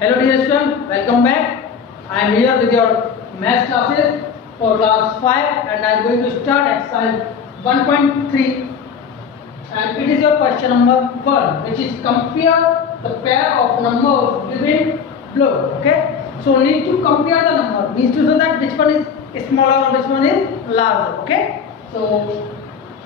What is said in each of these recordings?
Hello dear students, welcome back. I am here with your math classes for class 5 and I am going to start exercise 1.3 and it is your question number 1, which is compare the pair of numbers given below. Okay, so need to compare the number, means to say that which one is smaller or which one is larger. Okay, so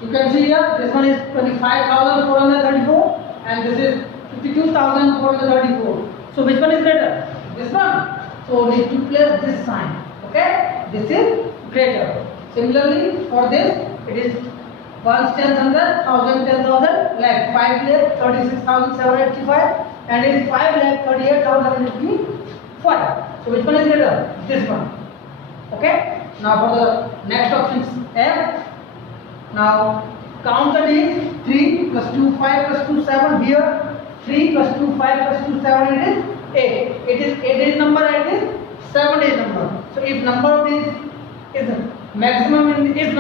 you can see here this one is 25,434 and this is 52,434. So which one is greater? This one. So need to place this sign. Okay, this is greater. Similarly for this it is 1 tens hundred, 1000 10,000, lakh, 5 lakh 36,785 and it is 5 lakh 38,085. So which one is greater? This one. Okay. Now for the next option F. Now count the days. 3 plus 2 5 plus 2 7. Here 3 plus 2 5 plus 2 7, it is 8. It is 8 days number and it is 7 days number. So if number of days is maximum in this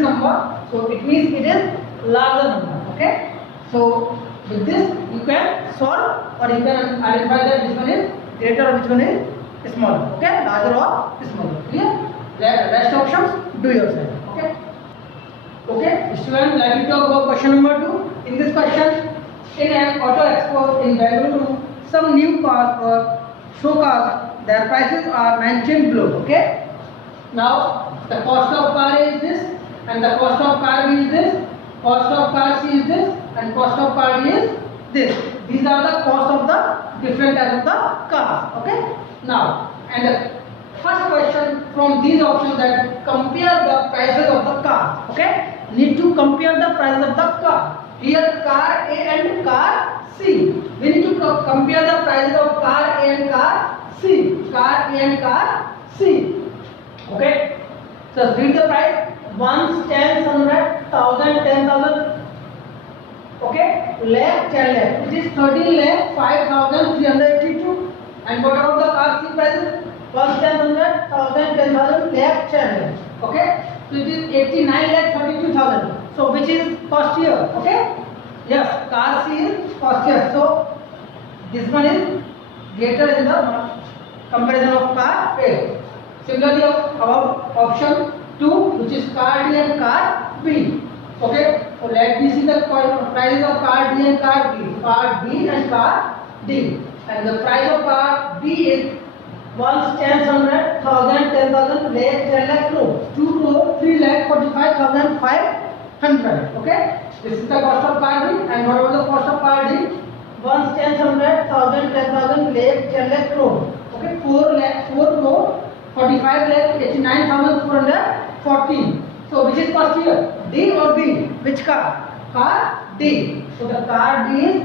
number, so it means it is larger number. Okay, so with this you can solve or you can identify that which one is greater or which one is smaller. Okay, larger or smaller. Clear? Rest options do yourself. Okay. Okay, students, let me talk about question number 2. In this question, in an auto expo in Bengaluru, some new cars or show cars, their prices are mentioned below. Okay. Now the cost of car is this, and the cost of car B is this, cost of car C is this, and cost of car D is this. These are the cost of the different types of the cars. Okay. Now, and the first question from these options that compare the prices of the car. Okay. Need to compare the prices of the car. Here car A and car C. We need to compare the prices of car A and car C. Car A and car C. Okay. So read the price. 1 tens hundred, 1000 10,000. Okay. Lakh 10 lakh. It is 13 lakh 5,382. And what about the car C prices? 1 tens hundred, 1000 10,000, lakh 10 lakh. Okay. So it is 89 lakh 32,000. So which is costlier? Okay. Yes, car C is costlier. So this one is greater in the comparison of car A. Similarly, about option 2, which is car D and car B. Okay. So let me see the prices of car D and car B. Car B and car D. And the price of car B is 1 tens hundred, 1000 10,000, lakh 10 lakh, crore, 2 crore 3 lakh 45,500. Okay. This is the cost of car B. And what was the cost of car D? 1 tens hundred, 1000 10,000, lakh 10 lakh, crore. Okay. 4 crore 45 lakh 89,414. So which is costlier? D or B? Which car? Car D. So the car D is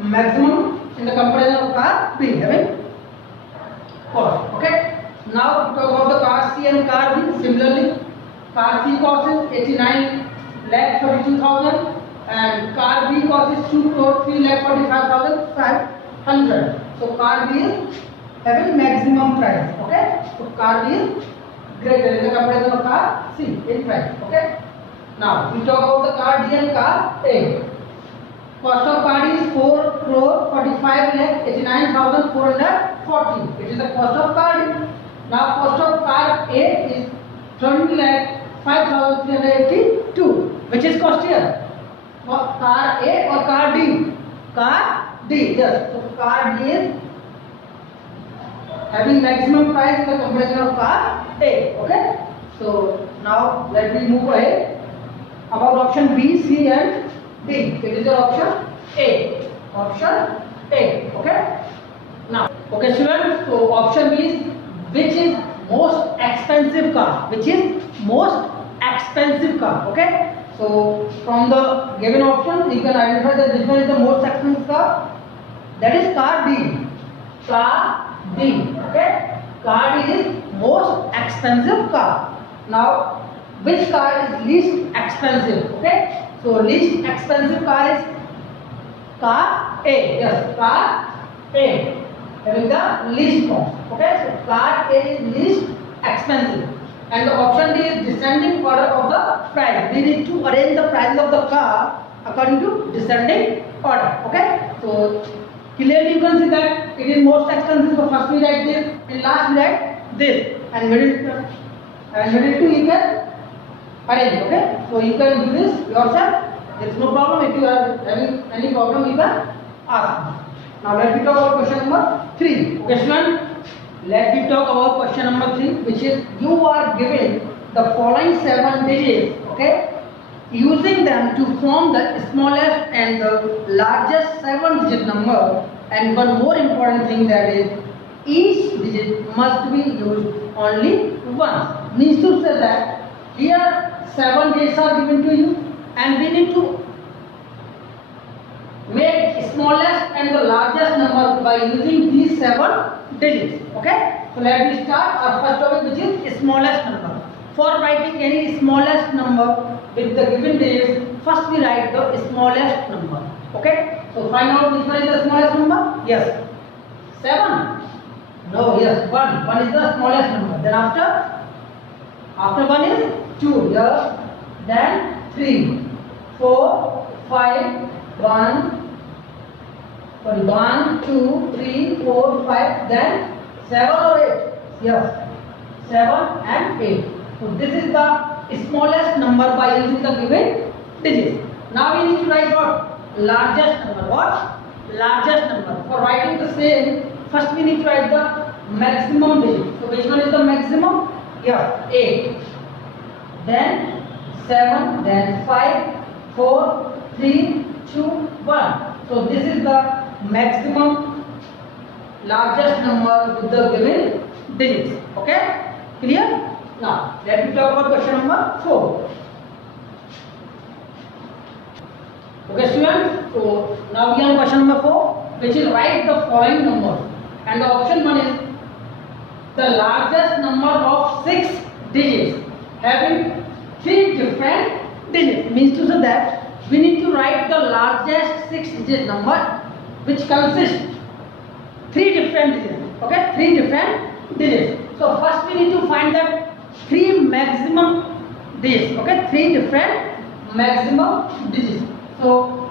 maximum in the comparison of car B having cost. Okay. Now we talk about the car C and car B. Similarly, car C cost is 89 lakh 32,000 and car B cost is 2 crore 3 lakh 45,500. So car B is having maximum price. Okay. So car B is greater in the comparison of car C in price. Okay. Now we talk about the car D and car A. Cost of car D is 4 crore 45 lakh 89,440. It is the cost of car D. Now cost of car A is 20 lakh 5,382. Which is costlier? Car A or car D? Car D. Yes. So car D is having maximum price in the comparison of car A. Okay. So now let me move ahead about option B, C and D. It is your option A. Option A. Okay. Now, okay students. So option B is which is most expensive car. Which is most expensive car. Okay. So from the given option you can identify that which one is the most expensive car. That is car D. Car D. Okay. Car D is most expensive car. Now which car is least expensive? Okay. So least expensive car is car A. Yes, car A having the least cost. Okay. So car A is least expensive. And the option D is descending order of the price. We need to arrange the prices of the car according to descending order. Okay. So Clearly you can see that it is most extensive. So first we write this and last we write this, and middle two you can arrange. Okay, so you can do this yourself. There is no problem. If you are having any problem, you can ask. Now let me talk about question number 3. Okay, student. Let me talk about question number 3, which is you are given the following 7 digits. Okay. Using them to form the smallest and the largest 7-digit number, and one more important thing, that is each digit must be used only once. Means to say that here 7 digits are given to you and we need to make smallest and the largest number by using these 7 digits. Okay, so let me start our first topic, which is smallest number. For writing any smallest number with the given digits, first we write the smallest number. Okay, so find out which one is the smallest number. Yes, 7. No, yes, 1. 1 is the smallest number. Then after 1 is 2. Yes, then 3, 4, 5, 1, 2, 3, 4, 5. Then 7 or 8. Yes, 7 and 8. So this is the smallest number by using the given digits. Now we need to write what? Largest number. What? Largest number. For writing the same, first we need to write the maximum digit. So which one is the maximum? Yeah, 8. Then 7. Then 5, 4, 3, 2, 1. So this is the maximum largest number with the given digits. Okay? Clear? Now, let me talk about question number 4. Okay, students. So now we are on question number 4, which is write the following numbers. And the option 1 is the largest number of 6 digits having 3 different digits. Means to say that we need to write the largest 6-digit number, which consists 3 different digits. Okay, 3 different digits. So first we need to find that 3 maximum digits. Okay, 3 different maximum digits. So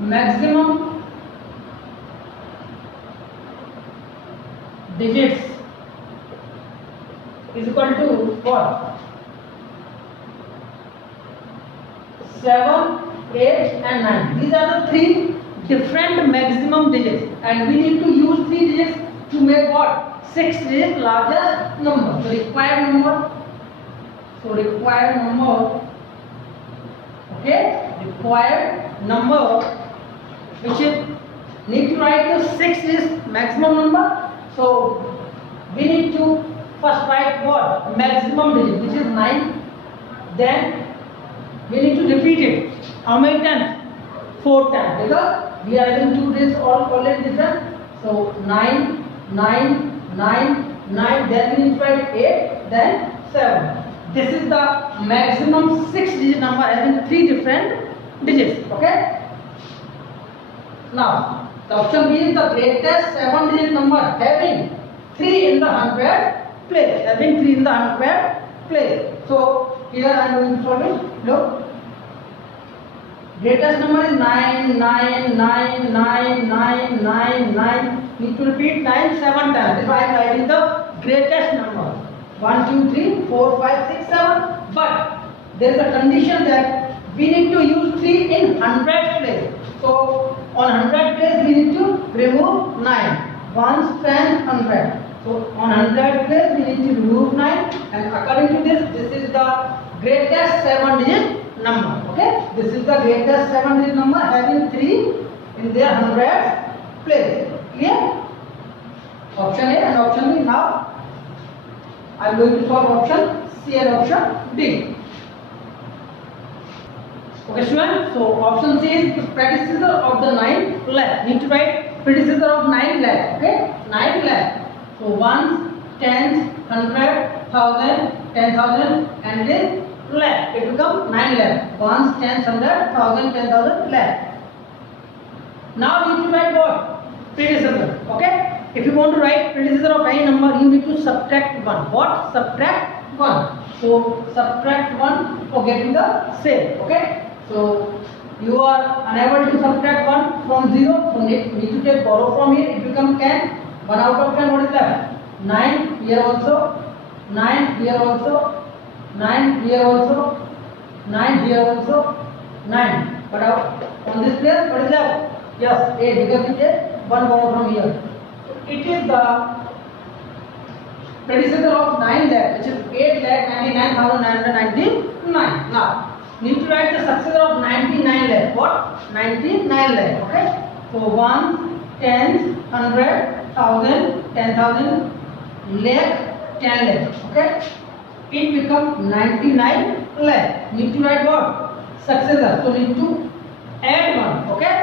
maximum digits is equal to what? 7, 8 and 9. These are the 3 different maximum digits, and we need to use 3 digits to make what? 6 digit largest number. So required number. Okay, required number, which is need to write the 6 digit maximum number. So we need to first write what? Maximum digit, which is 9. Then we need to repeat it. How many times? 4 times, because we are having 2 digits all already different. So 9, 9, 9, 9, then we need to write 8, then 7. This is the maximum 6-digit number having 3 different digits. Okay. Now the option B is the greatest 7-digit number having 3 in the 100 place. Having 3 in the 100 place. So here I am going to solve it. Look. Greatest number is 9, 9, 9, 9, 9, 9, 9. Need to repeat 9 7 times. If I am writing the greatest number 1, 2, 3, 4, 5, 6, 7. But there is a condition that we need to use 3 in 100 place. So on 100 place we need to remove 9. 1, 10, 100. So on 100 place we need to remove 9. And according to this is the greatest 7-digit number. Okay, this is the greatest 7-digit number having 3 in their 100 place. Clear? Option A and option B. Now I am going to solve option C and option D. Okay, students. So option C is the predecessor of the 9 lakh. Need to write predecessor of 9 lakh. Okay, 9 lakh. So ones, tens, 100, 1000, 10,000, and this lakh. It becomes 9 lakh. Ones, tens, 100, 1000, 10,000, lakh. Now you need to write what? Predecessor. Okay. If you want to write predecessor of any number, you need to subtract 1. What? Subtract 1. So subtract 1 for getting the same. Okay. So you are unable to subtract 1 from 0, so need to take borrow from here, it becomes 10. 1 out of 10, what is left? 9 here also, 9 here also, 9 here also, 9 here also, 9. But out on this place, what is left? Yes, 8, because we take 1 borrow from here. So it is the predecessor of 9 lakh, which is 8,99,999. Now need to write the successor of 99 lakh. What? 99 lakh. Okay. So 1, 10, 100, 1000, 10,000, lakh, 10 lakh. Okay. It becomes 99 lakh. Need to write what? Successor. So need to add 1. Okay.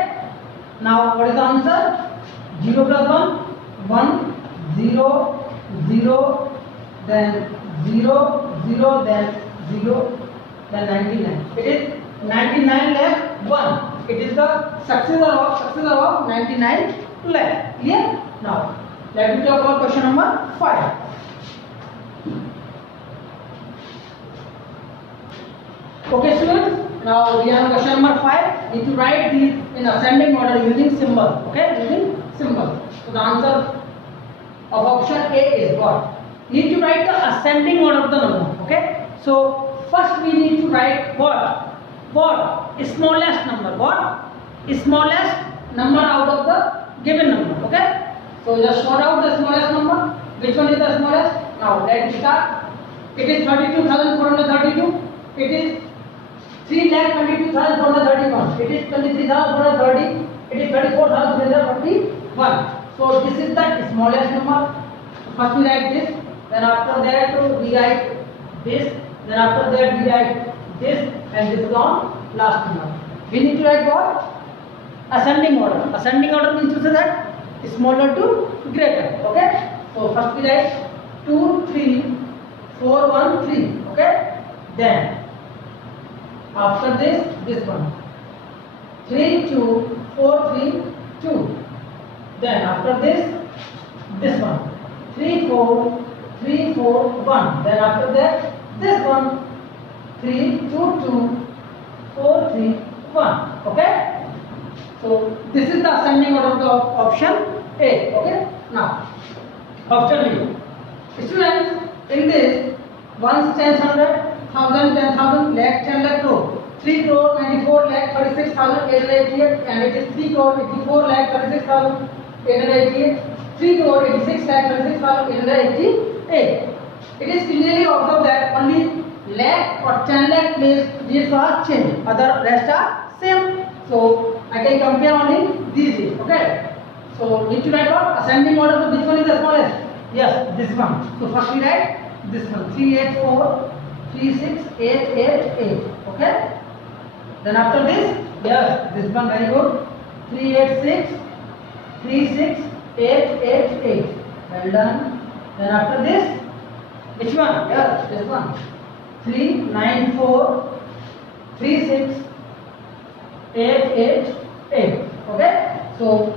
Now what is the answer? 0 plus 1, 1, 0, 0, then 0, 0, then 0, then 99. It is 99 lakh 1. It is the successor of 99 lakh. Clear? Now let me talk about question number 5. Okay, students. Now we have question number 5. Need to write these in ascending order using symbol. Okay, using symbol. So the answer of option A is what? Need to write the ascending order of the number. Okay. So first we need to write what? What? Smallest number. What? Smallest number out of the given number. Okay. So just sort out the smallest number. Which one is the smallest? Now let's start. It is 32,432. It is 3,22,431. It is 23,430. It is 34,341. So this is the smallest number. So first we write this. Then after that we write this. Then after that we write this, and this is on last number. We need to write what? Ascending order. Ascending order means to say that smaller to greater. Okay. So first we write 2, 3, 4, 1, 3. Okay. Then after this one 3, 2, 4, 3, 2. Then after this one 3, 4, 3, 4, 1. Then after that this one 3, 2, 2, 4, 3, 1. Okay. So this is the ascending order of the option A. Okay. Now option B. Students, in this ones, tens, 100, 1000, 10,000, lakh, 10 lakh, crore. 3 crore 94 lakh 36,888, and it is 3 crore 84 lakh 36,888. 3 crore 86 lakh 36,888. It is clearly observed that only lakh or 10 lakh place these are changed. Other rest are same. So I can compare only these. Okay. So need to write what? Ascending order. So which one is the smallest? Yes, this one. So first we write this one 384 36888. Okay. Then after this, yes, this one very good. 386 36888. Well done. Then after this, which one? Yes, this one. 394 36888. Okay. So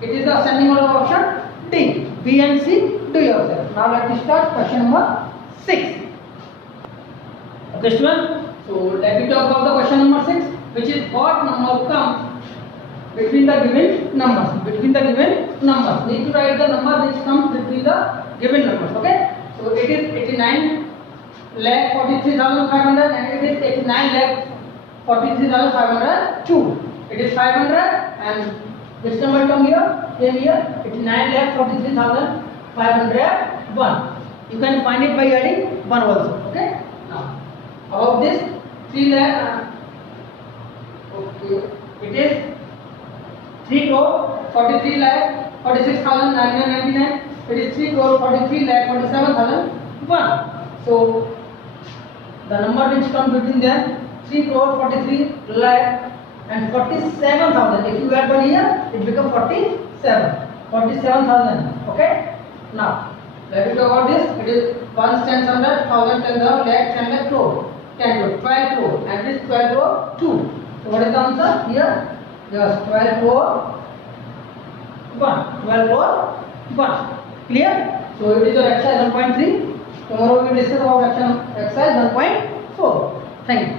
it is the ascending order option D. B and C, do yourself. Now let us start question number 6. Okay, student. So let me talk about the question number 6, which is what number comes between the given numbers. Between the given numbers, need to write the number which comes between the given numbers. Okay. So it is 89 lakh 43,500, and it is 89 lakh 43,502. It is 500, and which number come here? Came here. 89 lakh 43,501. You can find it by adding 1 also. Okay. Now about this 3 lakh. Okay. It is 3 crore 43 lakh 46,999. It is 3 crore 43 lakh 47,001. So the number which comes between them 3 crore 43 lakh and 47,000. If you add 1 here, it becomes 47,000. Okay. Now let me talk about this. It is 1, 10, 100, 1,000, 10,000, lakh, 10 lakh, crore, 10 crore, 12 crore, and it is 12 crore 2. So what is the answer here? Yes, 12 crore 1. 12 crore 1. Clear? So it is your exercise 1.3. Tomorrow we will discuss about exercise 1.4. Thank you.